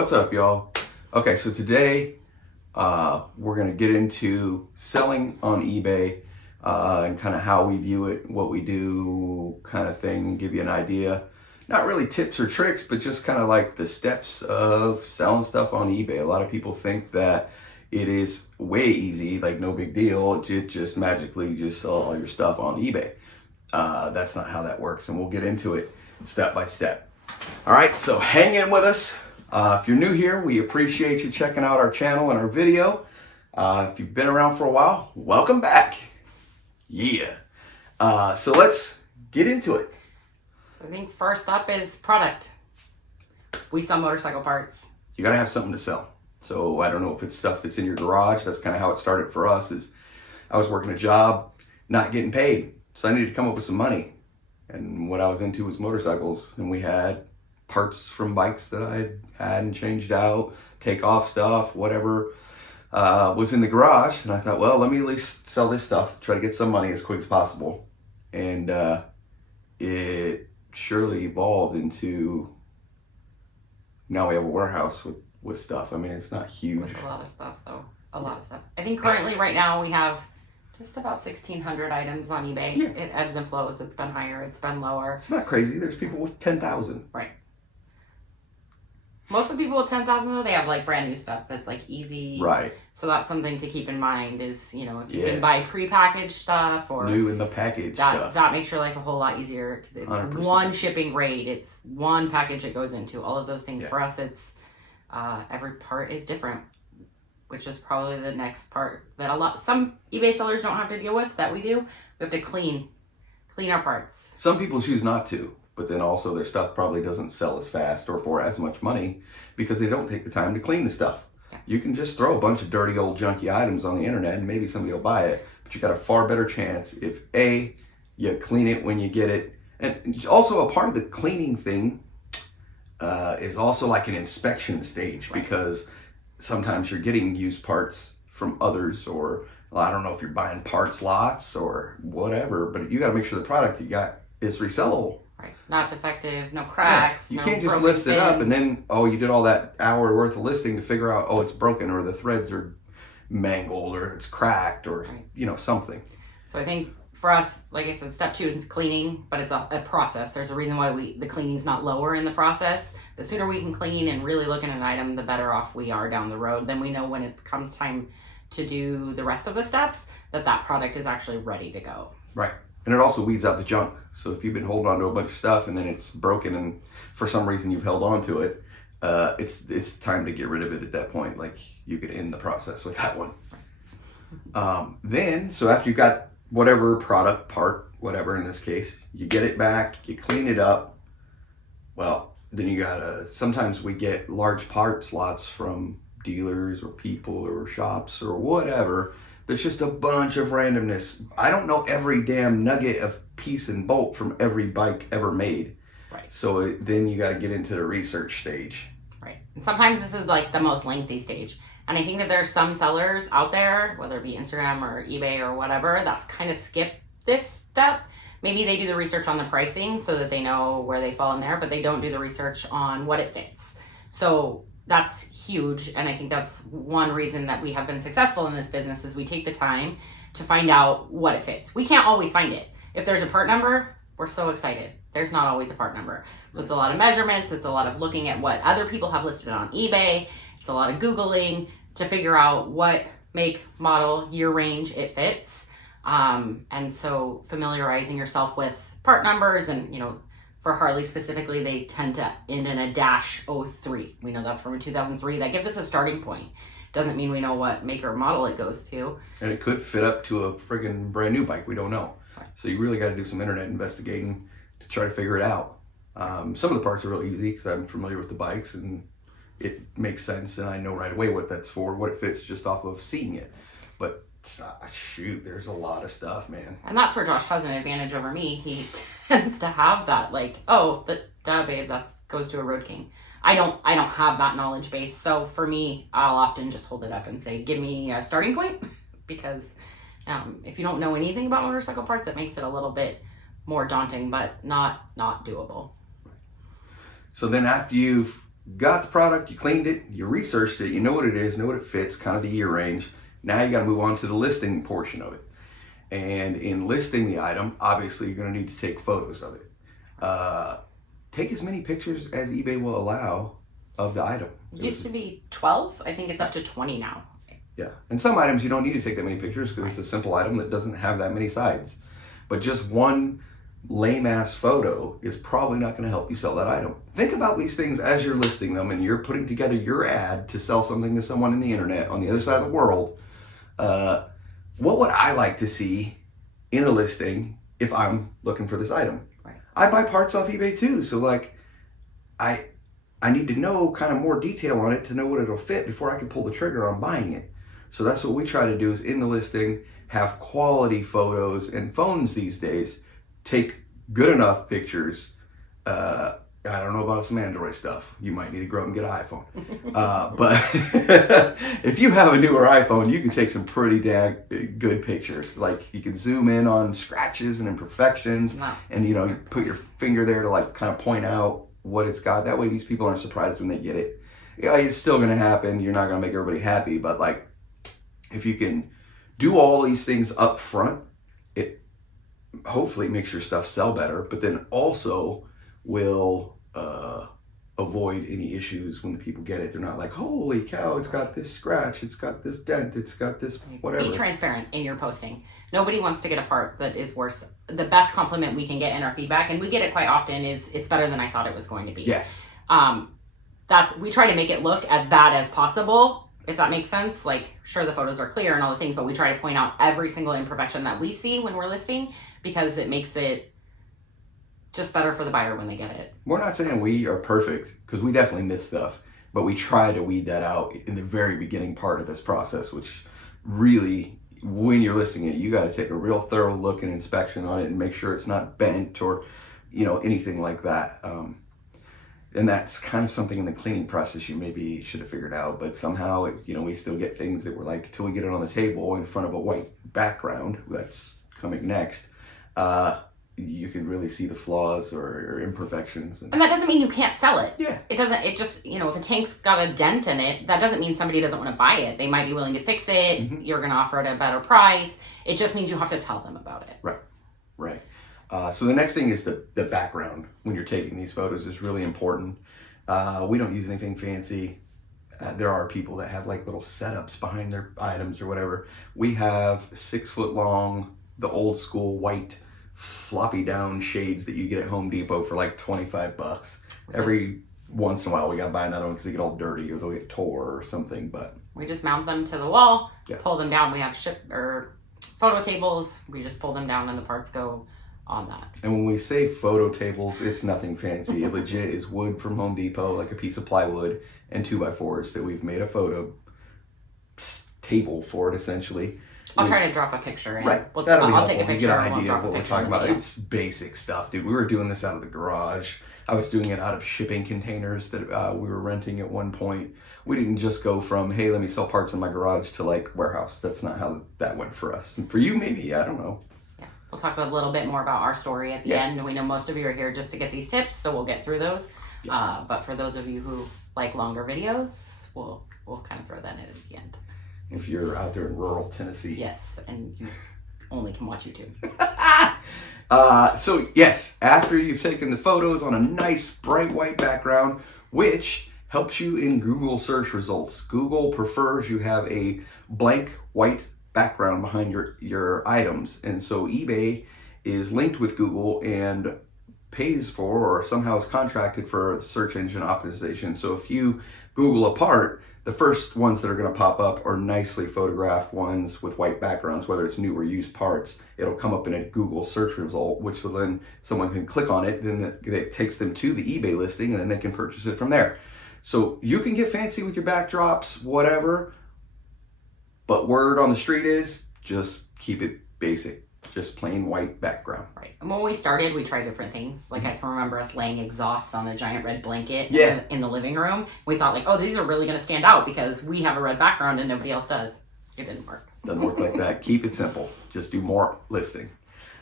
What's up, y'all? Okay, so today we're going to get into selling on eBay and kind of how we view it, what we do, kind of thing, give you an idea. Not really tips or tricks, but just kind of like the steps of selling stuff on eBay. A lot of people think that it is way easy, like no big deal. It just magically just sell all your stuff on eBay. That's not how that works, and we'll get into it step by step. All right, so hang in with us. If you're new here, we appreciate you checking out our channel and our video. If you've been around for a while, welcome back. Yeah. So let's get into it. So I think first up is product. We sell motorcycle parts. You got to have something to sell. So I don't know if it's stuff that's in your garage. That's kind of how it started for us. Is I was working a job, not getting paid. So I needed to come up with some money. And what I was into was motorcycles. And we had parts from bikes that I had and changed out, take off stuff, whatever was in the garage. And I thought, well, let me at least sell this stuff, try to get some money as quick as possible. And it surely evolved into, now we have a warehouse with stuff. I mean, it's not huge. With a lot of stuff, though. A lot of stuff. I think currently right now we have just about 1,600 items on eBay. Yeah. It ebbs and flows. It's been higher. It's been lower. It's not crazy. There's people with 10,000. Right. Most of the people with 10,000 though, they have like brand new stuff that's like easy. Right. So that's something to keep in mind is, you know, if you Yes. can buy prepackaged stuff or New in the package stuff. that makes your life a whole lot easier because it's 100%. one shipping rate. It's one package it goes into. All of those things. Yeah. For us, it's every part is different, which is probably the next part that some eBay sellers don't have to deal with that we do. We have to clean our parts. Some people choose not to, but then also their stuff probably doesn't sell as fast or for as much money because they don't take the time to clean the stuff. Yeah. You can just throw a bunch of dirty old junky items on the internet and maybe somebody will buy it, but you got a far better chance if A, you clean it when you get it. And also a part of the cleaning thing is also like an inspection stage. Right. Because sometimes you're getting used parts from others, or well, I don't know if you're buying parts lots or whatever, but you got to make sure the product you got is resellable. Right. Not defective, no cracks. Yeah. You no can't just broken list it up fins. and then, oh, you did all that hour worth of listing to figure out, oh, it's broken or the threads are mangled or it's cracked or, right. You know, something. So I think for us, like I said, step 2 is cleaning, but it's a process. There's a reason why the cleaning's not lower in the process. The sooner we can clean and really look at an item, the better off we are down the road. Then we know when it comes time to do the rest of the steps that product is actually ready to go. Right. And it also weeds out the junk. So if you've been holding on to a bunch of stuff and then it's broken and for some reason you've held on to it, it's time to get rid of it at that point. Like you could end the process with that one. Then, so after you got whatever product, part, whatever in this case, you get it back, you clean it up. Well, then you gotta, sometimes we get large parts lots from dealers or people or shops or whatever. There's just a bunch of randomness. I don't know every damn nugget of piece and bolt from every bike ever made. Right. So then you got to get into the research stage. Right. And sometimes this is like the most lengthy stage. And I think that there's some sellers out there, whether it be Instagram or eBay or whatever, that's kind of skip this step. Maybe they do the research on the pricing so that they know where they fall in there, but they don't do the research on what it fits. So that's huge, and I think that's one reason that we have been successful in this business is we take the time to find out what it fits. We can't always find it. If there's a part number, we're so excited. There's not always a part number. So it's a lot of measurements, it's a lot of looking at what other people have listed on eBay, it's a lot of Googling to figure out what make, model, year range it fits. And so familiarizing yourself with part numbers and, you know, for Harley specifically, they tend to end in a -03. We know that's from a 2003. That gives us a starting point. Doesn't mean we know what make or model it goes to. And it could fit up to a friggin' brand new bike. We don't know. Right. So you really got to do some internet investigating to try to figure it out. Some of the parts are real easy because I'm familiar with the bikes and it makes sense and I know right away what that's for, what it fits just off of seeing it. But shoot, there's a lot of stuff, man. And that's where Josh has an advantage over me. He tends to have that, like, oh, duh, babe, that goes to a Road King. I don't have that knowledge base. So for me, I'll often just hold it up and say, give me a starting point, because if you don't know anything about motorcycle parts, it makes it a little bit more daunting, but not doable. So then after you've got the product, you cleaned it, you researched it, you know what it is, know what it fits, kind of the year range. Now you got to move on to the listing portion of it. And in listing the item, obviously you're going to need to take photos of it. Take as many pictures as eBay will allow of the item. It used to be 12. I think it's up to 20 now. Yeah, and some items you don't need to take that many pictures because it's a simple item that doesn't have that many sides. But just one lame ass photo is probably not going to help you sell that item. Think about these things as you're listing them and you're putting together your ad to sell something to someone in the internet on the other side of the world. What would I like to see in a listing if I'm looking for this item? Right. I buy parts off eBay too, so like I need to know kind of more detail on it to know what it'll fit before I can pull the trigger on buying it. So that's what we try to do, is in the listing have quality photos, and phones these days take good enough pictures. I don't know about some Android stuff. You might need to grow up and get an iPhone. But if you have a newer iPhone, you can take some pretty damn good pictures. Like you can zoom in on scratches and imperfections, and you know, you put your finger there to like kind of point out what it's got. That way these people aren't surprised when they get it. Yeah, it's still going to happen. You're not going to make everybody happy, but like if you can do all these things up front, it hopefully makes your stuff sell better, but then also will avoid any issues when the people get it. They're not like, holy cow, it's got this scratch, it's got this dent, it's got this whatever. Be transparent in your posting. Nobody wants to get a part that is worse. The best compliment we can get in our feedback, and we get it quite often, is it's better than I thought it was going to be. Yes. That we try to make it look as bad as possible, if that makes sense. Like, sure, the photos are clear and all the things, but we try to point out every single imperfection that we see when we're listing, because it makes it just better for the buyer when they get it. We're not saying we are perfect, because we definitely miss stuff, but we try to weed that out in the very beginning part of this process, which really, when you're listing it, you got to take a real thorough look and inspection on it and make sure it's not bent or, you know, anything like that. And that's kind of something in the cleaning process you maybe should have figured out, but somehow, you know, we still get things that we're like, till we get it on the table in front of a white background, that's coming next, you can really see the flaws or imperfections. And that doesn't mean you can't sell it. Yeah. It just, you know, if a tank's got a dent in it, that doesn't mean somebody doesn't want to buy it. They might be willing to fix it. Mm-hmm. You're going to offer it at a better price. It just means you have to tell them about it. Right. So the next thing is the background when you're taking these photos is really important. We don't use anything fancy. There are people that have like little setups behind their items or whatever. We have 6 foot long, the old school white floppy down shades that you get at Home Depot for like $25. Every once in a while we gotta buy another one because they get all dirty or they'll get tore or something. But we just mount them to the wall, pull them down. We have photo tables. We just pull them down and the parts go on that. And when we say photo tables, it's nothing fancy. It legit is wood from Home Depot, like a piece of plywood and 2x4s that we've made a photo table for it essentially. I'll try to drop a picture in. Right. I'll take a picture. Get an idea of what we're talking about. It's basic stuff, dude. We were doing this out of the garage. I was doing it out of shipping containers that we were renting at one point. We didn't just go from, hey, let me sell parts in my garage to like warehouse. That's not how that went for us. And for you, maybe, I don't know. Yeah. We'll talk a little bit more about our story at the end. We know most of you are here just to get these tips, so we'll get through those. Yeah. But for those of you who like longer videos, we'll kind of throw that in at the end. If you're out there in rural Tennessee. Yes, and you only can watch YouTube. So yes, after you've taken the photos on a nice bright white background, which helps you in Google search results. Google prefers you have a blank white background behind your items. And so eBay is linked with Google and pays for or somehow is contracted for search engine optimization. So if you Google a part, the first ones that are going to pop up are nicely photographed ones with white backgrounds, whether it's new or used parts. It'll come up in a Google search result, which will then someone can click on it, then it takes them to the eBay listing, and then they can purchase it from there. So you can get fancy with your backdrops, whatever, but word on the street is just keep it basic. Just plain white background. Right. And when we started, we tried different things. Like I can remember us laying exhausts on a giant red blanket in the living room. We thought like, oh, these are really going to stand out because we have a red background and nobody else does. It didn't work. Doesn't work like that. Keep it simple. Just do more listing.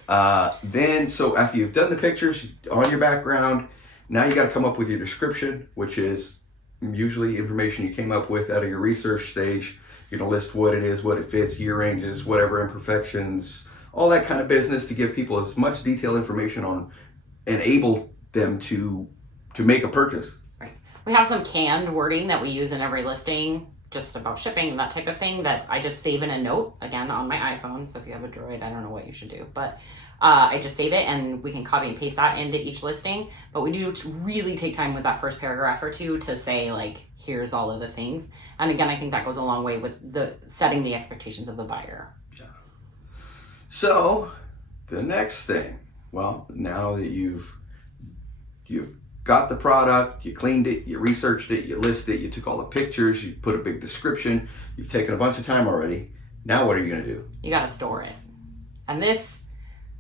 Then, so after you've done the pictures on your background, now you got to come up with your description, which is usually information you came up with out of your research stage. You're going to list what it is, what it fits, year ranges, whatever imperfections, all that kind of business to give people as much detailed information on, enable them to make a purchase. Right. We have some canned wording that we use in every listing, just about shipping and that type of thing, that I just save in a note, again, on my iPhone. So if you have a Droid, I don't know what you should do, but I just save it and we can copy and paste that into each listing. But we do really take time with that first paragraph or two to say, like, here's all of the things. And again, I think that goes a long way with the setting the expectations of the buyer. Yeah. So the next thing, well, now that you've got the product, you cleaned it, you researched it, you listed it, you took all the pictures, you put a big description, you've taken a bunch of time already. Now what are you going to do? You got to store it. And this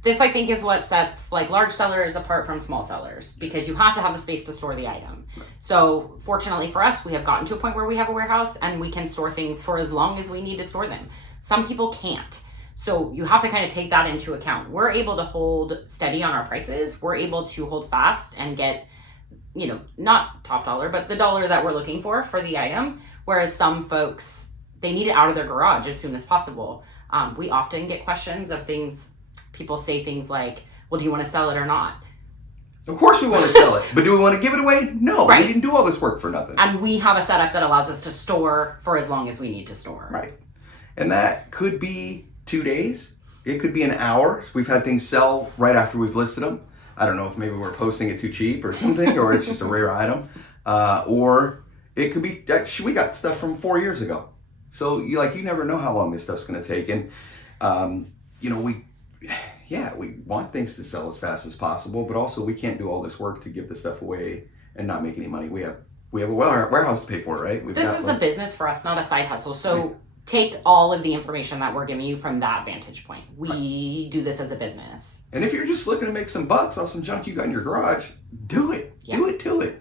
I think is what sets like large sellers apart from small sellers, because you have to have the space to store the item. Right. So fortunately for us, we have gotten to a point where we have a warehouse and we can store things for as long as we need to store them. Some people can't. So you have to kind of take that into account. We're able to hold steady on our prices. We're able to hold fast and get, not top dollar, but the dollar that we're looking for the item. Whereas some folks, they need it out of their garage as soon as possible. We often get questions of things. People say things like, well, do you want to sell it or not? Of course we want to sell it, but do we want to give it away? No, right. We didn't do all this work for nothing. And we have a setup that allows us to store for as long as we need to store. Right. And that could be 2 days. It could be an hour. We've had things sell right after we've listed them. I don't know if maybe we're posting it too cheap or something, or it's just a rare item. Or it could be, we got stuff from 4 years ago. So you never know how long this stuff's going to take. And, we want things to sell as fast as possible, but also we can't do all this work to give the stuff away and not make any money. We have a warehouse to pay for, right? This is a business for us, not a side hustle. So take all of the information that we're giving you from that vantage point. We do this as a business. And if you're just looking to make some bucks off some junk you got in your garage, do it. Yeah. Do it.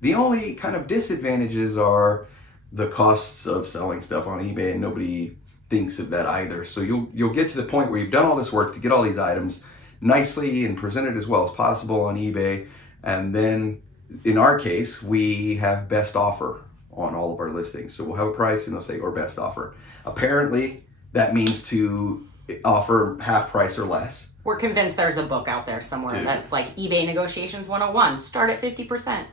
The only kind of disadvantages are the costs of selling stuff on eBay, and nobody thinks of that either. So you'll get to the point where you've done all this work to get all these items nicely and presented as well as possible on eBay, and then in our case we have best offer on all of our listings. So we'll have a price and they'll say or best offer. Apparently that means to offer half price or less. We're convinced there's a book out there somewhere that's like eBay Negotiations 101, start at 50%.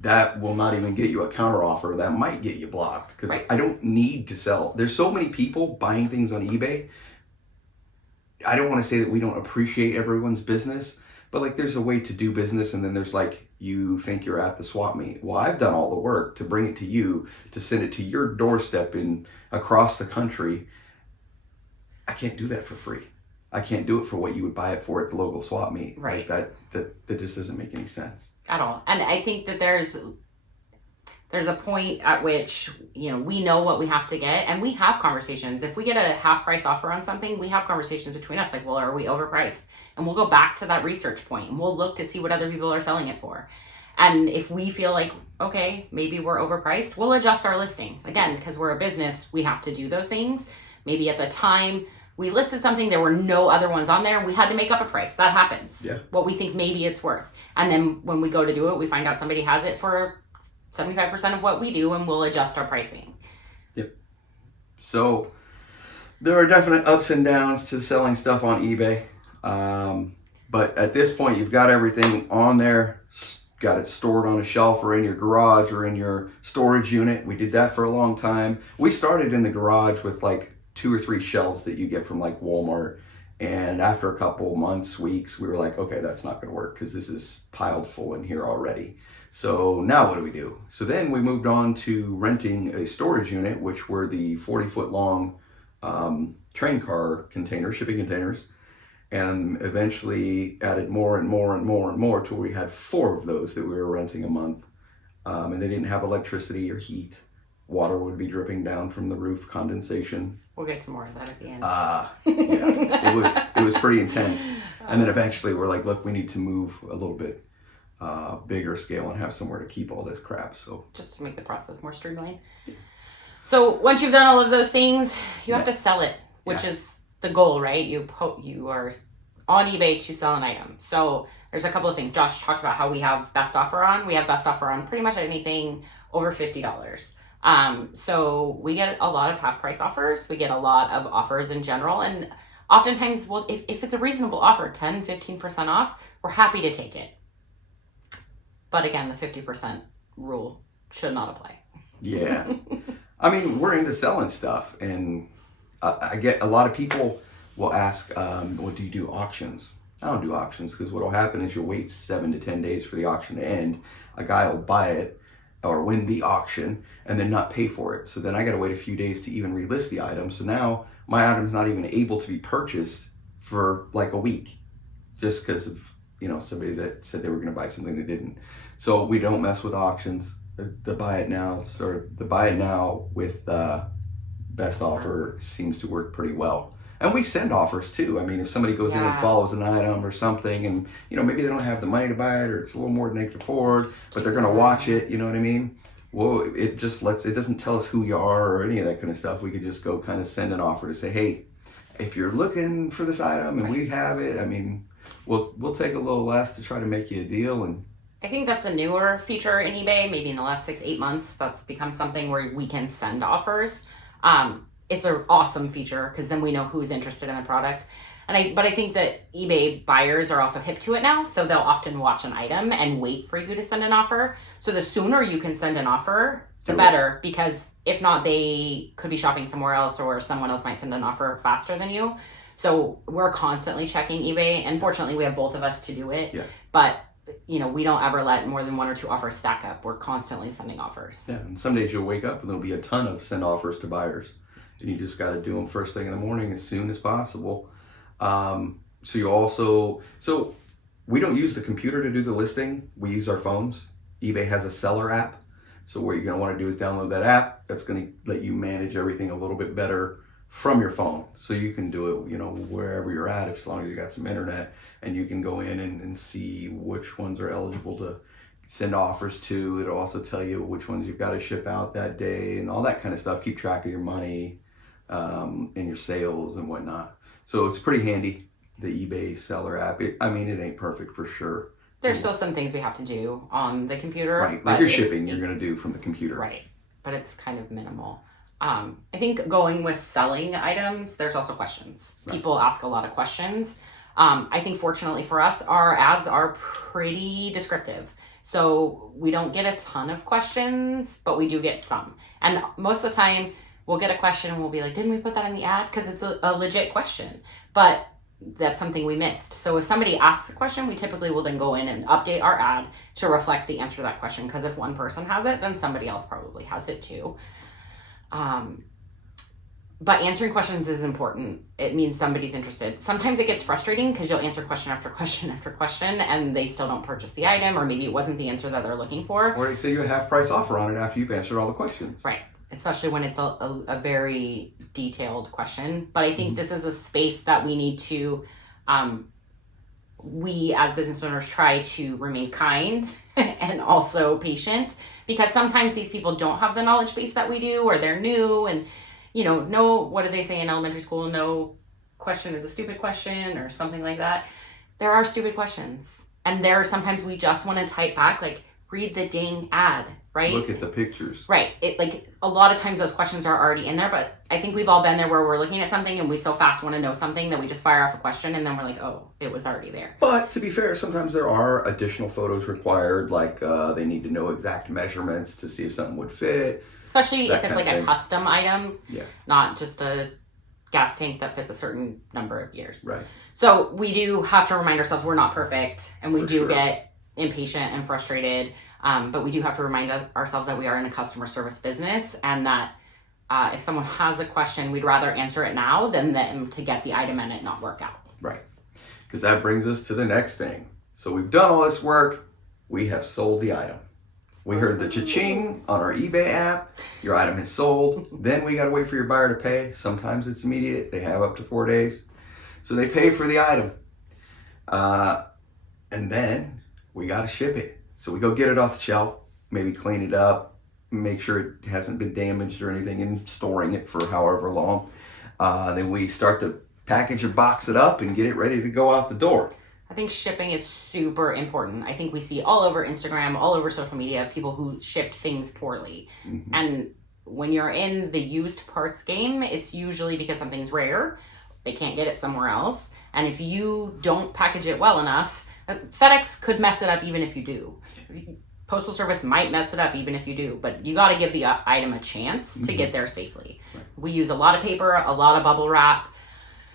That will not even get you a counter offer. That might get you blocked, because right. I don't need to sell. There's so many people buying things on eBay. I don't want to say that we don't appreciate everyone's business, but there's a way to do business, and then there's you think you're at the swap meet. Well, I've done all the work to bring it to you, to send it to your doorstep across the country. I can't do that for free. I can't do it for what you would buy it for at the local swap meet. Right. That just doesn't make any sense. At all. And I think that there's a point at which, we know what we have to get, and we have conversations. If we get a half price offer on something, we have conversations between us well, are we overpriced? And we'll go back to that research point and we'll look to see what other people are selling it for. And if we feel like, okay, maybe we're overpriced, we'll adjust our listings. Again, because we're a business, we have to do those things. Maybe at the time we listed something, there were no other ones on there, we had to make up a price. That happens. Yeah. What we think maybe it's worth. And then when we go to do it, we find out somebody has it for 75% of what we do, and we'll adjust our pricing. Yep. So there are definite ups and downs to selling stuff on eBay. But at this point, you've got everything on there, got it stored on a shelf or in your garage or in your storage unit. We did that for a long time. We started in the garage with 2 or 3 shelves that you get from Walmart. And after a couple months, weeks, we were like, okay, that's not going to work because this is piled full in here already. So now what do we do? So then we moved on to renting a storage unit, which were the 40-foot long train car containers, shipping containers, and eventually added more and more and more and more till we had 4 of those that we were renting a month. And they didn't have electricity or heat. Water would be dripping down from the roof, condensation. We'll get to more of that at the end. Yeah, it was pretty intense. And then eventually we're like, look, we need to move a little bit bigger scale and have somewhere to keep all this crap. So just to make the process more streamlined. So once you've done all of those things, you have to sell it, which is the goal, right? You are on eBay to sell an item. So there's a couple of things. Josh talked about how we have best offer on. We have best offer on pretty much anything over $50. So we get a lot of half price offers. We get a lot of offers in general. And oftentimes, if it's a reasonable offer, 10, 15% off, we're happy to take it. But again, the 50% rule should not apply. Yeah. I mean, we're into selling stuff, and I get a lot of people will ask, well, do you do auctions? I don't do auctions, because what will happen is you'll wait 7 to 10 days for the auction to end. A guy will buy it or win the auction and then not pay for it. So then I got to wait a few days to even relist the item. So now my item's not even able to be purchased for like a week, just because of, somebody that said they were going to buy something they didn't. So we don't mess with auctions. The buy it now with best offer seems to work pretty well. And we send offers too. I mean, if somebody goes in and follows an item or something, and maybe they don't have the money to buy it, or it's a little more than they can afford, but they're going to watch it, you know what I mean? Well, it doesn't tell us who you are or any of that kind of stuff. We could just go kind of send an offer to say, hey, if you're looking for this item and we have it, I mean, we'll take a little less to try to make you a deal. And I think that's a newer feature in eBay. Maybe in the last 6-8 months, that's become something where we can send offers. It's an awesome feature, because then we know who's interested in the product. But I think that eBay buyers are also hip to it now, so they'll often watch an item and wait for you to send an offer. So the sooner you can send an offer, the better, because if not, they could be shopping somewhere else, or someone else might send an offer faster than you. So we're constantly checking eBay, and fortunately we have both of us to do it. Yeah. But we don't ever let more than 1 or 2 offers stack up. We're constantly sending offers. Yeah, and some days you'll wake up and there'll be a ton of send offers to buyers. And you just got to do them first thing in the morning as soon as possible. So we don't use the computer to do the listing. We use our phones. eBay has a seller app. So what you're going to want to do is download that app. That's going to let you manage everything a little bit better from your phone. So you can do it, wherever you're at, as long as you got some internet, and you can go in and see which ones are eligible to send offers to. It'll also tell you which ones you've got to ship out that day and all that kind of stuff. Keep track of your money, and your sales and whatnot. So it's pretty handy, the eBay seller app. It ain't perfect for sure. There's still some things we have to do on the computer. Right, like your shipping you're going to do from the computer. Right, but it's kind of minimal. I think going with selling items, there's also questions. Right. People ask a lot of questions. I think fortunately for us, our ads are pretty descriptive. So we don't get a ton of questions, but we do get some. And most of the time, we'll get a question and we'll be like, didn't we put that in the ad? Because it's a legit question. But that's something we missed. So if somebody asks a question, we typically will then go in and update our ad to reflect the answer to that question. Because if one person has it, then somebody else probably has it too. But answering questions is important. It means somebody's interested. Sometimes it gets frustrating because you'll answer question after question after question and they still don't purchase the item, or maybe it wasn't the answer that they're looking for. Or they say you a half price offer on it after you've answered all the questions. Right. Especially when it's a very detailed question. But I think this is a space that we need to, we as business owners try to remain kind and also patient, because sometimes these people don't have the knowledge base that we do, or they're new and, no, what do they say in elementary school? No question is a stupid question, or something like that. There are stupid questions. And there are sometimes we just want to type back, like, read the dang ad, right? Look at the pictures. Right. A lot of times those questions are already in there, but I think we've all been there where we're looking at something and we so fast want to know something that we just fire off a question and then we're like, oh, it was already there. But to be fair, sometimes there are additional photos required, like they need to know exact measurements to see if something would fit. Especially if it's like a custom item, not just a gas tank that fits a certain number of years. Right. So we do have to remind ourselves we're not perfect, and we do get impatient and frustrated, but we do have to remind ourselves that we are in a customer service business, and that if someone has a question, we'd rather answer it now than them to get the item and it not work out. Right. Because that brings us to the next thing. So we've done all this work. We have sold the item. We heard the cha-ching on our eBay app. Your item is sold. Then we got to wait for your buyer to pay. Sometimes it's immediate. They have up to 4 days. So they pay for the item. And then we got to ship it. So we go get it off the shelf, maybe clean it up, make sure it hasn't been damaged or anything, and storing it for however long. Then we start to package or box it up and get it ready to go out the door. I think shipping is super important. I think we see all over Instagram, all over social media, people who shipped things poorly. Mm-hmm. And when you're in the used parts game, it's usually because something's rare. They can't get it somewhere else. And if you don't package it well enough, FedEx could mess it up even if you do. Postal Service might mess it up even if you do, but you got to give the item a chance to get there safely. Right. We use a lot of paper, a lot of bubble wrap.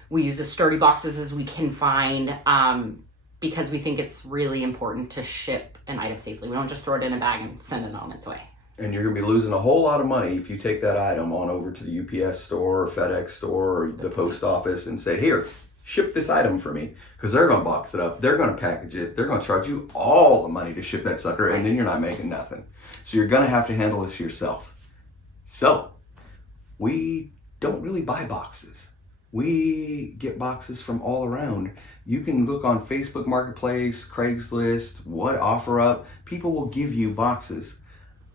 We use as sturdy boxes as we can find because we think it's really important to ship an item safely. We don't just throw it in a bag and send it on its way. And you're going to be losing a whole lot of money if you take that item on over to the UPS store or FedEx store or the post office and say, here, ship this item for me. Because they're going to box it up. They're going to package it. They're going to charge you all the money to ship that sucker. And then you're not making nothing. So you're going to have to handle this yourself. So we don't really buy boxes. We get boxes from all around. You can look on Facebook Marketplace, Craigslist, what OfferUp. People will give you boxes.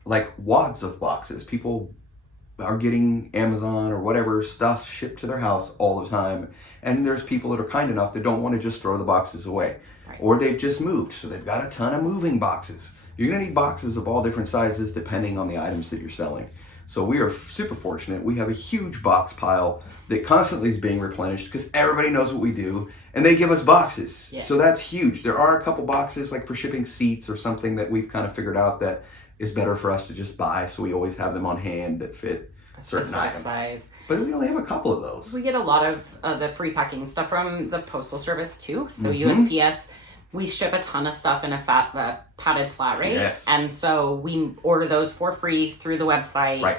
Like wads of boxes. People are getting Amazon or whatever stuff shipped to their house all the time. And there's people that are kind enough that don't want to just throw the boxes away. Right. Or they've just moved, so they've got a ton of moving boxes. You're going to need boxes of all different sizes depending on the items that you're selling. So we are super fortunate. We have a huge box pile that constantly is being replenished because everybody knows what we do and they give us boxes. Yeah. So that's huge. There are a couple boxes like for shipping seats or something that we've kind of figured out that is better for us to just buy, so we always have them on hand that fit certain items. Size. But we only have a couple of those. We get a lot of the free packing stuff from the Postal Service too. So USPS, we ship a ton of stuff in a padded flat rate. Yes. And so we order those for free through the website. Right.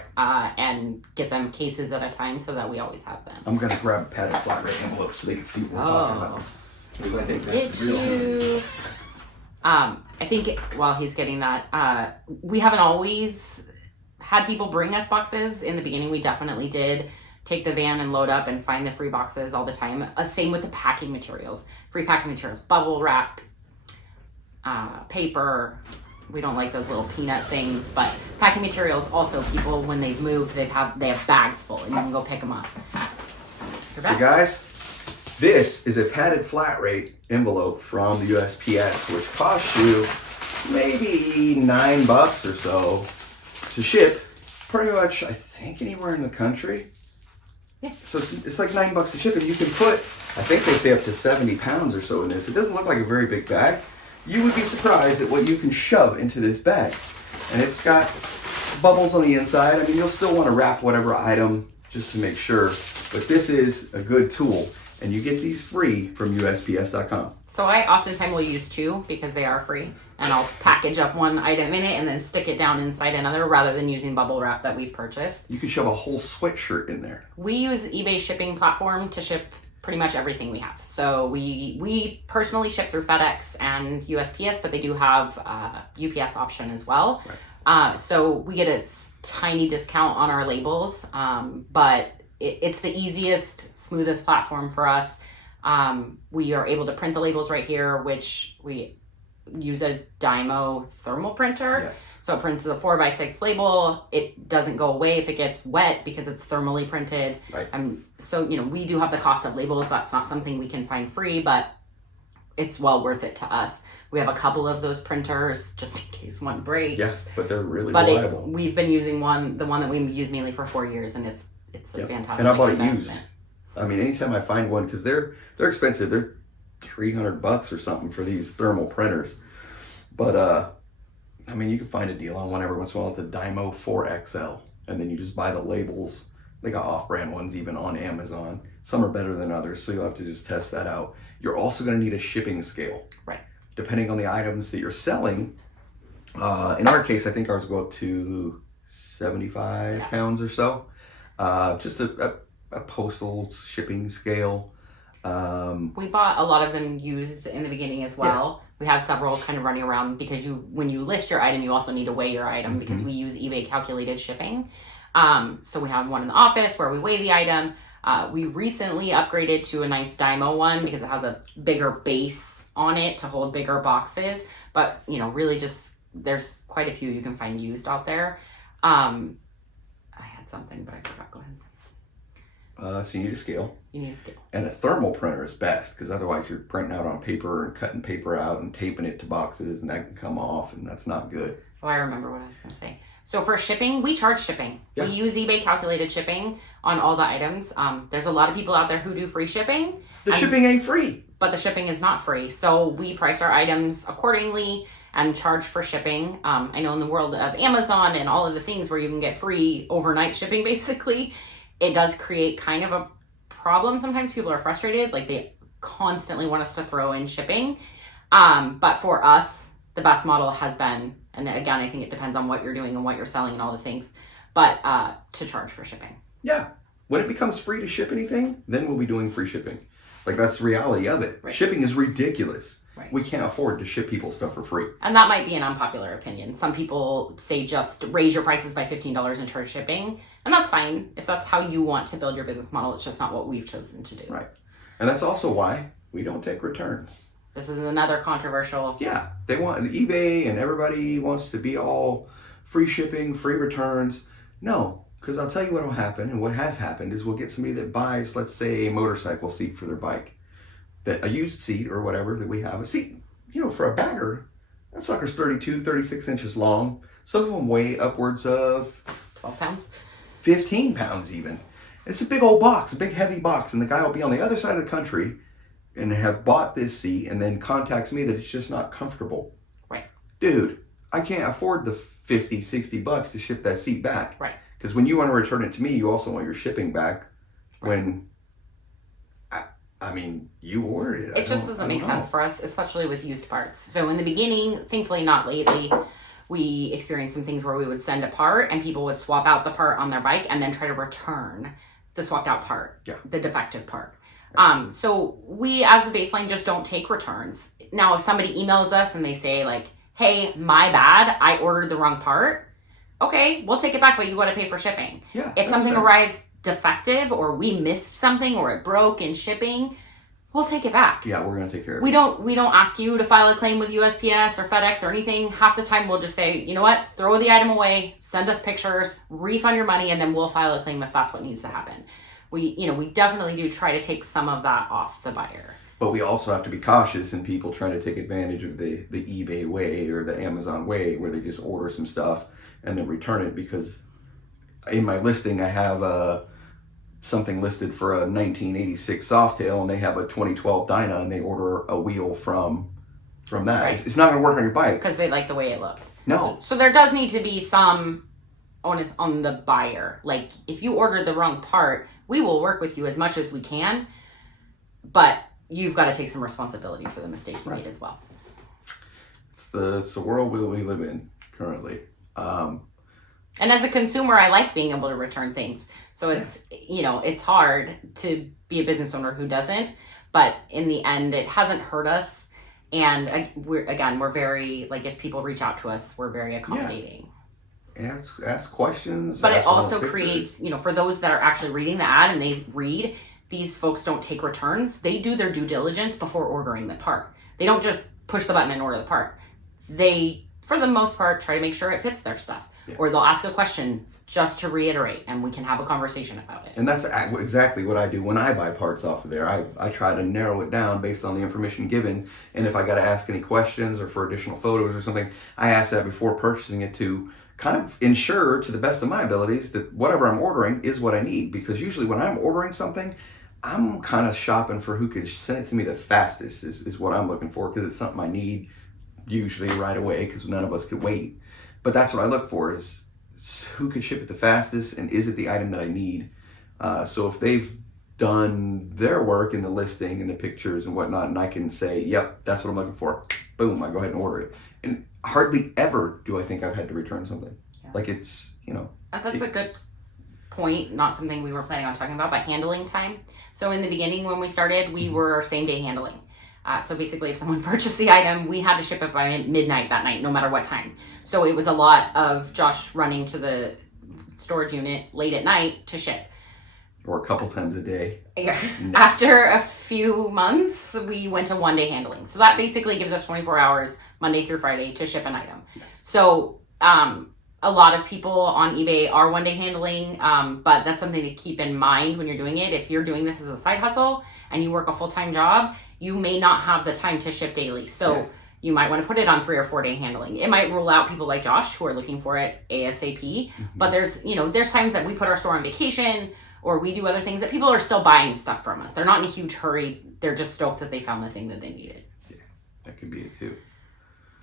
And get them cases at a time so that we always have them. I'm going to grab a padded flat rate envelope so they can see what we're talking about. Because I think that's real. I think while he's getting that, we haven't always had people bring us boxes. In the beginning, we definitely did take the van and load up and find the free boxes all the time. Same with the packing materials. Free packing materials, bubble wrap, paper. We don't like those little peanut things, but packing materials also, people, when they've moved, they have bags full and you can go pick them up. So guys, this is a padded flat rate envelope from the USPS, which costs you maybe $9 or so to ship. Pretty much, I think, anywhere in the country. Yeah. So it's like $9 to ship, and you can put, I think they say up to 70 pounds or so in this. It doesn't look like a very big bag. You would be surprised at what you can shove into this bag. And it's got bubbles on the inside. I mean, you'll still want to wrap whatever item just to make sure, but this is a good tool. And you get these free from USPS.com. So I oftentimes will use two because they are free. And I'll package up one item in it and then stick it down inside another rather than using bubble wrap that we've purchased. You can shove a whole sweatshirt in there. We use eBay shipping platform to ship pretty much everything we have. So we personally ship through FedEx and USPS, but they do have UPS option as well. Right. So we get a tiny discount on our labels, but it's the easiest, smoothest platform for us. We are able to print the labels right here, which we use a Dymo thermal printer. Yes. So it prints a 4x6 label. It doesn't go away if it gets wet because it's thermally printed. Right. So, we do have the cost of labels. That's not something we can find free, but it's well worth it to us. We have a couple of those printers just in case one breaks. Yeah, but they're really reliable. We've been using the one that we use mainly for 4 years, and it's a fantastic And I bought it investment. used. I mean, anytime I find one, because they're expensive. They're $300 or something for these thermal printers. But I mean, you can find a deal on one every once in a while. It's a Dymo 4XL, and then you just buy the labels. They got off-brand ones even on Amazon. Some are better than others, so you'll have to just test that out. You're also going to need a shipping scale. Right. Depending on the items that you're selling. In our case, I think ours go up to 75 pounds or so. Just a postal shipping scale. We bought a lot of them used in the beginning as well. Yeah. We have several kind of running around because when you list your item, you also need to weigh your item because we use eBay calculated shipping. So we have one in the office where we weigh the item. We recently upgraded to a nice Dymo one because it has a bigger base on it to hold bigger boxes. But, really just, there's quite a few you can find used out there. I had something, but I forgot. Go ahead. So you need a scale. You need a scale. And a thermal printer is best, because otherwise you're printing out on paper and cutting paper out and taping it to boxes, and that can come off, and that's not good. Oh, I remember what I was going to say. So for shipping, we charge shipping. Yeah. We use eBay calculated shipping on all the items. There's a lot of people out there who do free shipping. The shipping ain't free. But the shipping is not free. So we price our items accordingly and charge for shipping. I know in the world of Amazon and all of the things where you can get free overnight shipping, basically, it does create kind of a problem. Sometimes people are frustrated. Like they constantly want us to throw in shipping. But for us, the best model has been, and again, I think it depends on what you're doing and what you're selling and all the things, but to charge for shipping. Yeah. When it becomes free to ship anything, then we'll be doing free shipping. Like that's the reality of it. Right. Shipping is ridiculous. Right. We can't afford to ship people stuff for free. And that might be an unpopular opinion. Some people say just raise your prices by $15 and charge shipping. And that's fine. If that's how you want to build your business model, it's just not what we've chosen to do. Right. And that's also why we don't take returns. This is another controversial. Yeah. They want eBay and everybody wants to be all free shipping, free returns. No. Because I'll tell you what will happen, and what has happened is we'll get somebody that buys, let's say, a motorcycle seat for their bike. A used seat or whatever that we have. A seat, for a bagger, that sucker's 32, 36 inches long. Some of them weigh upwards of 12 pounds. 15 pounds even. It's a big old box, a big heavy box, and the guy will be on the other side of the country and have bought this seat and then contacts me that it's just not comfortable. Right. Dude, I can't afford the 50, 60 bucks to ship that seat back. Right. Because when you want to return it to me, you also want your shipping back. Right. When, you ordered it. It just doesn't make sense for us, especially with used parts. So in the beginning, thankfully not lately, we experienced some things where we would send a part and people would swap out the part on their bike and then try to return the swapped out part, the defective part. So we, as a baseline, just don't take returns. Now, if somebody emails us and they say like, hey, my bad, I ordered the wrong part. Okay, we'll take it back, but you got to pay for shipping. Yeah, if something arrives defective or we missed something or it broke in shipping, we'll take it back. Yeah, we're going to take care of it. We don't ask you to file a claim with USPS or FedEx or anything. Half the time we'll just say, you know what, throw the item away, send us pictures, refund your money, and then we'll file a claim if that's what needs to happen. We definitely do try to take some of that off the buyer. But we also have to be cautious in people trying to take advantage of the eBay way or the Amazon way, where they just order some stuff and then return it. Because in my listing, I have something listed for a 1986 Softail, and they have a 2012 Dyna, and they order a wheel from that. Right. It's not going to work on your bike. Because they like the way it looked. No. So there does need to be some onus on the buyer. Like, if you ordered the wrong part, we will work with you as much as we can, but you've got to take some responsibility for the mistake you made as well. It's the world we live in currently. And as a consumer, I like being able to return things. So it's, it's hard to be a business owner who doesn't, but in the end, it hasn't hurt us. And we're very, like, if people reach out to us, we're very accommodating. Ask questions. But it also creates, for those that are actually reading the ad and they read, these folks don't take returns. They do their due diligence before ordering the part. They don't just push the button and order the part. They, for the most part, try to make sure it fits their stuff. Yeah. Or they'll ask a question just to reiterate, and we can have a conversation about it. And that's exactly what I do when I buy parts off of there. I try to narrow it down based on the information given. And if I got to ask any questions or for additional photos or something, I ask that before purchasing it to kind of ensure to the best of my abilities that whatever I'm ordering is what I need. Because usually when I'm ordering something, I'm kind of shopping for who could send it to me the fastest is what I'm looking for, because it's something I need usually right away, because none of us could wait. But that's what I look for, is who could ship it the fastest and is it the item that I need. So if they've done their work in the listing and the pictures and whatnot, and I can say, yep, that's what I'm looking for, boom, I go ahead and order it. And hardly ever do I think I've had to return something. Yeah. Like it's, That's a good point, not something we were planning on talking about, but handling time. So in the beginning when we started, we were same day handling. So basically if someone purchased the item, we had to ship it by midnight that night, no matter what time. So it was a lot of Josh running to the storage unit late at night to ship. Or a couple times a day. Yeah. No. After a few months, we went to one day handling. So that basically gives us 24 hours, Monday through Friday, to ship an item. So a a lot of people on eBay are one-day handling, but that's something to keep in mind when you're doing it. If you're doing this as a side hustle and you work a full-time job, you may not have the time to ship daily. So you might want to put it on 3 or 4 day handling. It might rule out people like Josh who are looking for it ASAP. But there's times that we put our store on vacation or we do other things that people are still buying stuff from us. They're not in a huge hurry. They're just stoked that they found the thing that they needed. Yeah, that could be it too.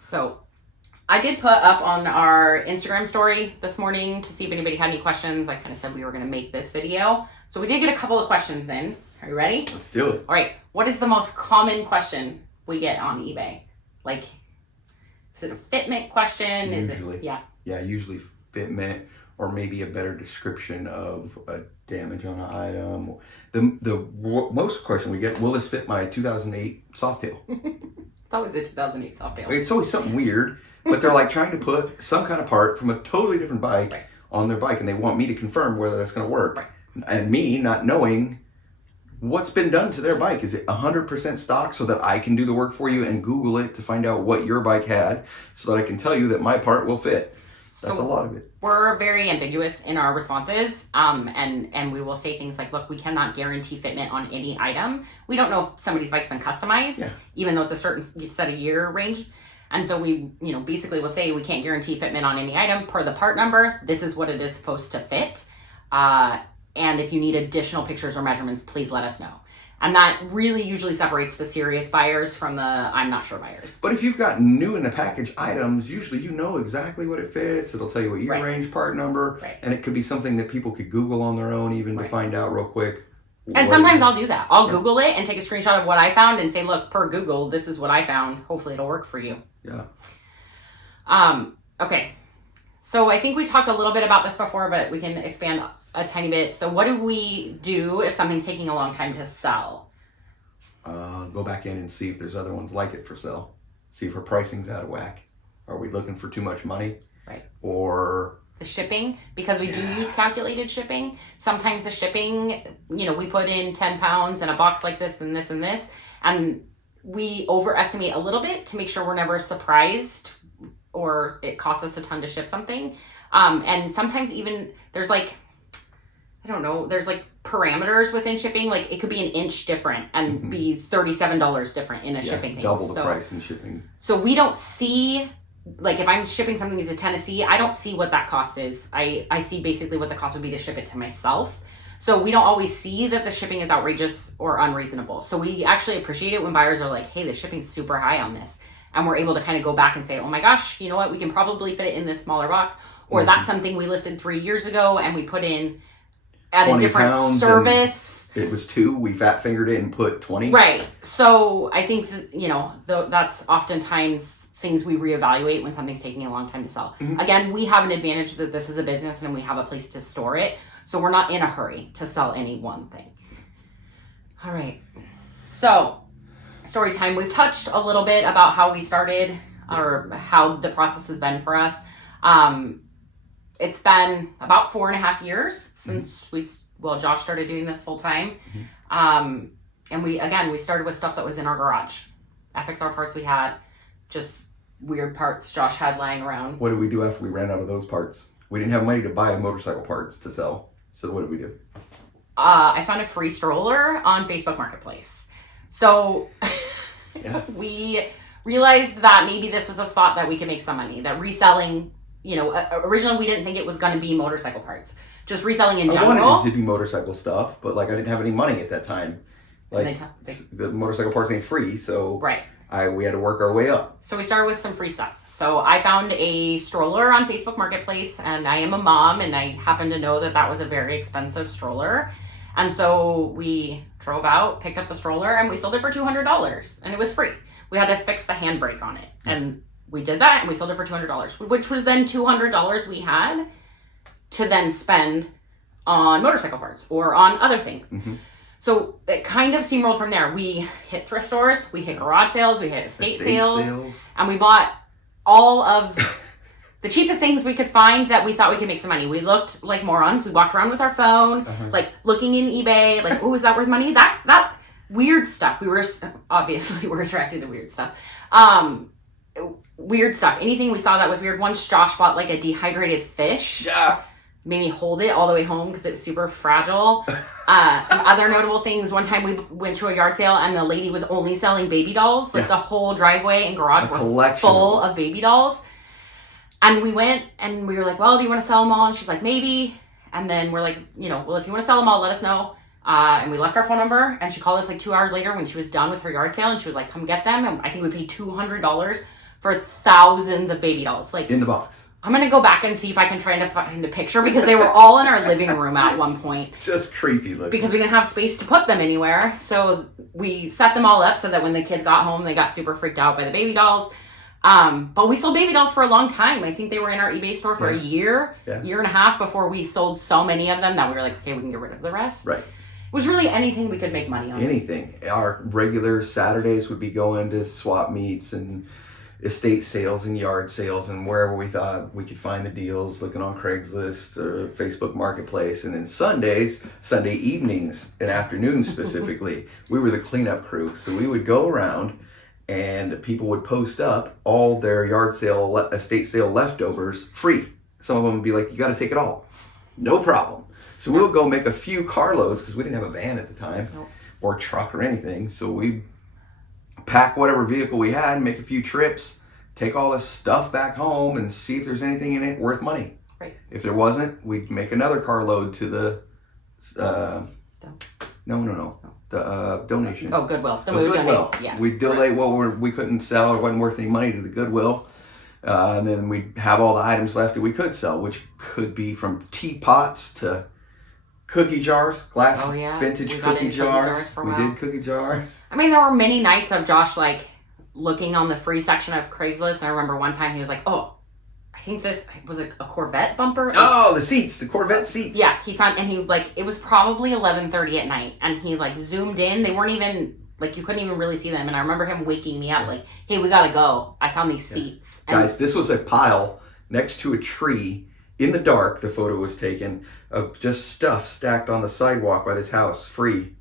So I did put up on our Instagram story this morning to see if anybody had any questions. I kind of said we were going to make this video. So we did get a couple of questions in. Are you ready? Let's do it. All right. What is the most common question we get on eBay? Like, is it a fitment question? Usually. Yeah, usually fitment or maybe a better description of a damage on an item. The most question we get, will this fit my 2008 Softail? It's always a 2008 Softail. It's always something weird, but they're like trying to put some kind of part from a totally different bike on their bike, and they want me to confirm whether that's going to work. Right. And me not knowing what's been done to their bike. Is it 100% stock so that I can do the work for you and Google it to find out what your bike had so that I can tell you that my part will fit? That's a lot of it. We're very ambiguous in our responses, and we will say things like, look, we cannot guarantee fitment on any item. We don't know if somebody's bike's been customized, even though it's a certain set of year range. And so we, basically will say we can't guarantee fitment on any item per the part number. This is what it is supposed to fit. And if you need additional pictures or measurements, please let us know. And that really usually separates the serious buyers from the I'm not sure buyers. But if you've got new in the package items, usually you know exactly what it fits. It'll tell you what year range, part number, and it could be something that people could Google on their own even to find out real quick. And sometimes I'll do that. I'll Google it and take a screenshot of what I found and say, look, per Google, this is what I found. Hopefully it'll work for you. Yeah. Okay. So I think we talked a little bit about this before, but we can expand a tiny bit. So what do we do if something's taking a long time to sell? Go back in and see if there's other ones like it for sale. See if our pricing's out of whack. Are we looking for too much money? Right. Or the shipping, because we do use calculated shipping. Sometimes the shipping, we put in 10 pounds in a box like this and this and this, and we overestimate a little bit to make sure we're never surprised or it costs us a ton to ship something. And sometimes even there's there's parameters within shipping. Like it could be an inch different and be $37 different in a shipping thing. Double the price in shipping. So we don't see, like if I'm shipping something to Tennessee, I don't see what that cost is. I see basically what the cost would be to ship it to myself. So we don't always see that the shipping is outrageous or unreasonable. So we actually appreciate it when buyers are like, hey, the shipping's super high on this. And we're able to kind of go back and say, oh my gosh, you know what? We can probably fit it in this smaller box. Or that's something we listed 3 years ago and we put in at a different service. It was 2. We fat fingered it and put 20. Right. So I think that, that's oftentimes things we reevaluate when something's taking a long time to sell. Again, we have an advantage that this is a business and we have a place to store it. So we're not in a hurry to sell any one thing. All right. So story time. We've touched a little bit about how we started or how the process has been for us. It's been about 4.5 years since Josh started doing this full time. And we started with stuff that was in our garage. FXR parts we had, just weird parts Josh had lying around. What did we do after we ran out of those parts? We didn't have money to buy motorcycle parts to sell. So what did we do? I found a free stroller on Facebook Marketplace. So we realized that maybe this was a spot that we could make some money, that reselling, originally we didn't think it was going to be motorcycle parts, just reselling in general. I wanted it to be motorcycle stuff, but I didn't have any money at that time. The motorcycle parts ain't free, so we had to work our way up. So we started with some free stuff. So I found a stroller on Facebook Marketplace, and I am a mom, and I happened to know that was a very expensive stroller. And so we drove out, picked up the stroller, and we sold it for $200, and it was free. We had to fix the handbrake on it, and we did that, and we sold it for $200, which was then $200 we had to then spend on motorcycle parts or on other things. So it kind of steamrolled from there. We hit thrift stores, we hit garage sales, we hit estate sales, and we bought all of the cheapest things we could find that we thought we could make some money. We looked like morons. We walked around with our phone, looking in eBay, oh, is that worth money? That weird stuff. We're attracted to weird stuff. weird stuff. Anything we saw that was weird. Once Josh bought like a dehydrated fish. Yeah. Made me hold it all the way home because it was super fragile. Some other notable things. One time we went to a yard sale and the lady was only selling baby dolls. Like the whole driveway and garage were full of baby dolls. And we went and we were like, well, do you want to sell them all? And she's like, maybe. And then we're like, well, if you want to sell them all, let us know. And we left our phone number and she called us like 2 hours later when she was done with her yard sale and she was like, come get them. And I think we paid $200 for thousands of baby dolls. Like in the box. I'm going to go back and see if I can try to find a picture because they were all in our living room at one point. Just creepy looking. Because we didn't have space to put them anywhere. So we set them all up so that when the kids got home, they got super freaked out by the baby dolls. But we sold baby dolls for a long time. I think they were in our eBay store for a year and a half before we sold so many of them that we were like, okay, we can get rid of the rest. Right. It was really anything we could make money on. Anything. Our regular Saturdays would be going to swap meets and estate sales and yard sales and wherever we thought we could find the deals, looking on Craigslist or Facebook Marketplace. And then Sunday evenings and afternoons specifically, we were the cleanup crew. So we would go around and people would post up all their yard sale, estate sale leftovers free. Some of them would be like, you got to take it all. No problem. So we would go make a few carloads because we didn't have a van at the time or truck or anything. So we pack whatever vehicle we had, make a few trips, take all this stuff back home and see if there's anything in it worth money. Right. If there wasn't, we'd make another carload to the the donation. Oh, Goodwill. The Goodwill. Yeah. We'd donate what we couldn't sell or wasn't worth any money to the Goodwill. And then we'd have all the items left that we could sell, which could be from teapots to cookie jars, vintage cookie jars. We did cookie jars. I mean, there were many nights of Josh like looking on the free section of Craigslist. And I remember one time he was like, oh, I think this was a Corvette bumper. Oh, the Corvette seats. Yeah, he found, and he was like, it was probably 11:30 at night. And he like zoomed in. They weren't even, like you couldn't even really see them. And I remember him waking me up like, hey, we gotta go. I found these seats. And guys, this was a pile next to a tree in the dark. The photo was taken of just stuff stacked on the sidewalk by this house, free,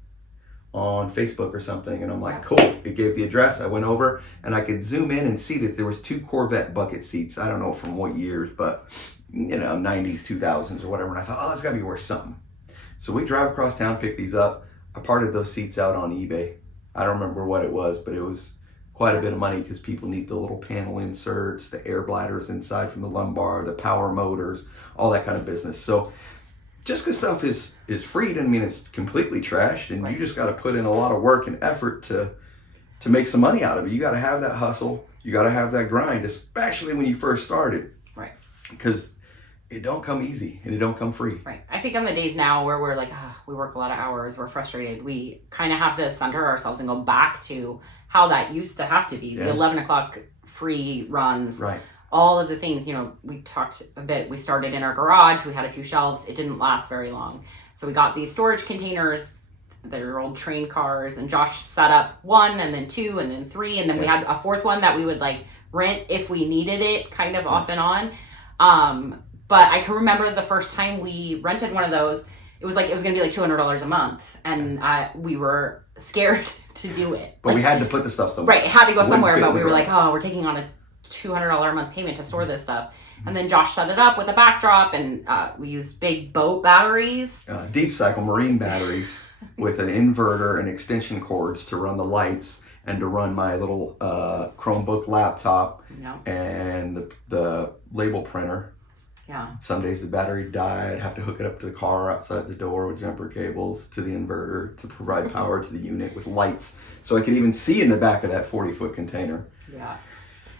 on Facebook or something. And I'm like, cool. It gave the address. I went over and I could zoom in and see that there was 2 Corvette bucket seats. I don't know from what years, but 90s, 2000s or whatever. And I thought, oh, it's gotta be worth something. So we drive across town, pick these up. I parted those seats out on eBay. I don't remember what it was, but it was quite a bit of money because people need the little panel inserts, the air bladders inside from the lumbar, the power motors, all that kind of business. So just because stuff is free doesn't mean it's completely trashed, and you just got to put in a lot of work and effort to make some money out of it. You got to have that hustle. You got to have that grind, especially when you first started. Right. Because it don't come easy and it don't come free. Right. I think on the days now where we're like, we work a lot of hours, we're frustrated, we kind of have to center ourselves and go back to how that used to have to be. The 11 o'clock free runs. Right. All of the things, we talked a bit. We started in our garage. We had a few shelves. It didn't last very long. So we got these storage containers. They're old train cars. And Josh set up 1 and then 2 and then 3. And then we had a 4th one that we would like rent if we needed it kind of off and on. But I can remember the first time we rented one of those, it was going to be like $200 a month. And we were scared to do it. But we had to put the stuff somewhere. Right. It had to go somewhere. But we were like, we're taking on a $200 a month payment to store this stuff. And then Josh set it up with a backdrop, and we used big boat batteries. Deep cycle marine batteries with an inverter and extension cords to run the lights and to run my little Chromebook laptop and the label printer. Yeah. Some days the battery died. I'd have to hook it up to the car outside the door with jumper cables to the inverter to provide power to the unit with lights. So I could even see in the back of that 40-foot container. Yeah.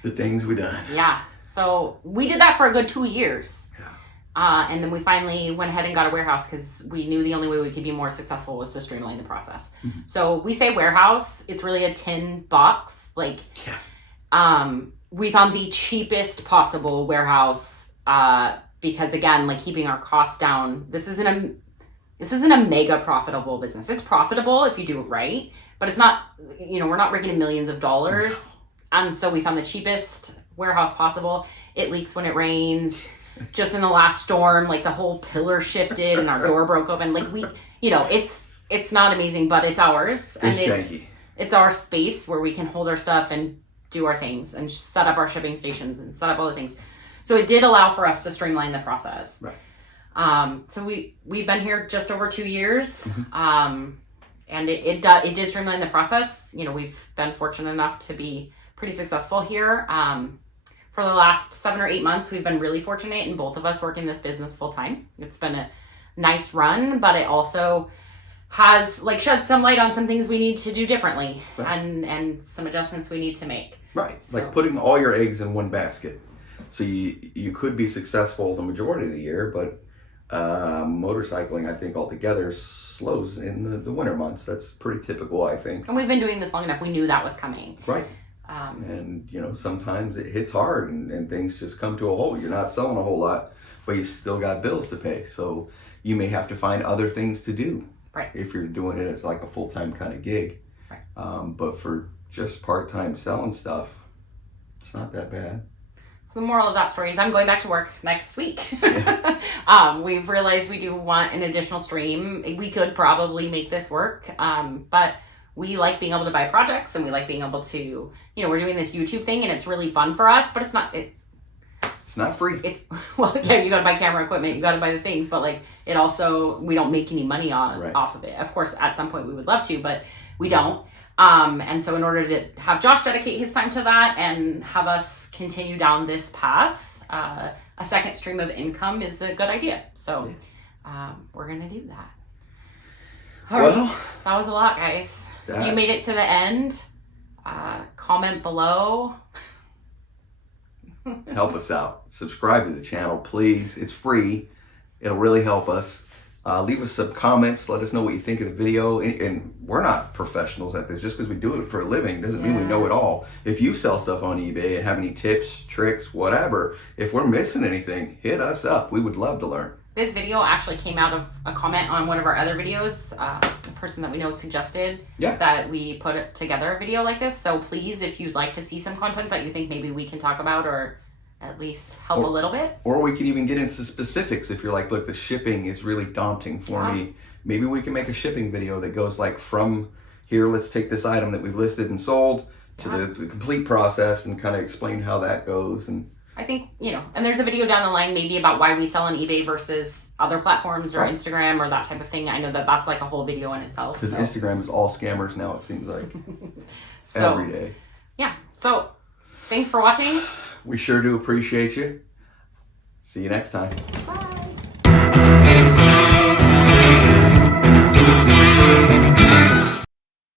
The things we done. Yeah. So we did that for a good 2 years. Yeah. And then we finally went ahead and got a warehouse because we knew the only way we could be more successful was to streamline the process. Mm-hmm. So we say warehouse, it's really a tin box. We found the cheapest possible warehouse because again, keeping our costs down. This isn't a mega profitable business. It's profitable if you do it right, but it's not, we're not raking in millions of dollars. No. And so we found the cheapest warehouse possible. It leaks when it rains. Just in the last storm, the whole pillar shifted and our door broke open. It's not amazing, but it's ours. And it's janky. It's our space where we can hold our stuff and do our things and set up our shipping stations and set up all the things. So it did allow for us to streamline the process. Right. So we've been here just over 2 years. Mm-hmm. And it did streamline the process. You know, we've been fortunate enough to be pretty successful here. For the last 7 or 8 months, we've been really fortunate in both of us working this business full time. It's been a nice run, but it also has like shed some light on some things we need to do differently, right. and some adjustments we need to make. Right. So. Like putting all your eggs in one basket. So you could be successful the majority of the year, but motorcycling, I think, altogether slows in the winter months. That's pretty typical, I think. And we've been doing this long enough. We knew that was coming. Right. And, you know, sometimes it hits hard and things just come to a halt. You're not selling a whole lot, but you still got bills to pay. So you may have to find other things to do. Right. If you're doing it as like a full-time kind of gig. Right. But for just part-time selling stuff, it's not that bad. So the moral of that story is I'm going back to work next week. We've realized we do want an additional stream. We could probably make this work, but we like being able to buy projects and we like being able to, you know, we're doing this YouTube thing and it's really fun for us, but it's not free. It's, well, yeah, you got to buy camera equipment, you got to buy the things, but like it also, we don't make any money off of it. Of course, at some point we would love to, but we don't. And so in order to have Josh dedicate his time to that and have us continue down this path, a second stream of income is a good idea. So we're going to do that. All right. That was a lot, guys. If you made it to the end, comment below. Help us out. Subscribe to the channel, please. It's free. It'll really help us. Leave us some comments. Let us know what you think of the video. And we're not professionals at this. Just because we do it for a living doesn't mean we know it all. If you sell stuff on eBay and have any tips, tricks, whatever, if we're missing anything, hit us up. We would love to learn. This video actually came out of a comment on one of our other videos. A person that we know suggested that we put together a video like this. So please, if you'd like to see some content that you think maybe we can talk about or at least help a little bit. Or we can even get into specifics if you're like, look, the shipping is really daunting for me. Maybe we can make a shipping video that goes like from here, let's take this item that we've listed and sold to the complete process and kind of explain how that goes. And I think, you know, and there's a video down the line maybe about why we sell on eBay versus other platforms or Instagram or that type of thing. I know that that's like a whole video in itself. Because Instagram is all scammers now, it seems like. So, every day. Yeah. So thanks for watching. We sure do appreciate you. See you next time. Bye.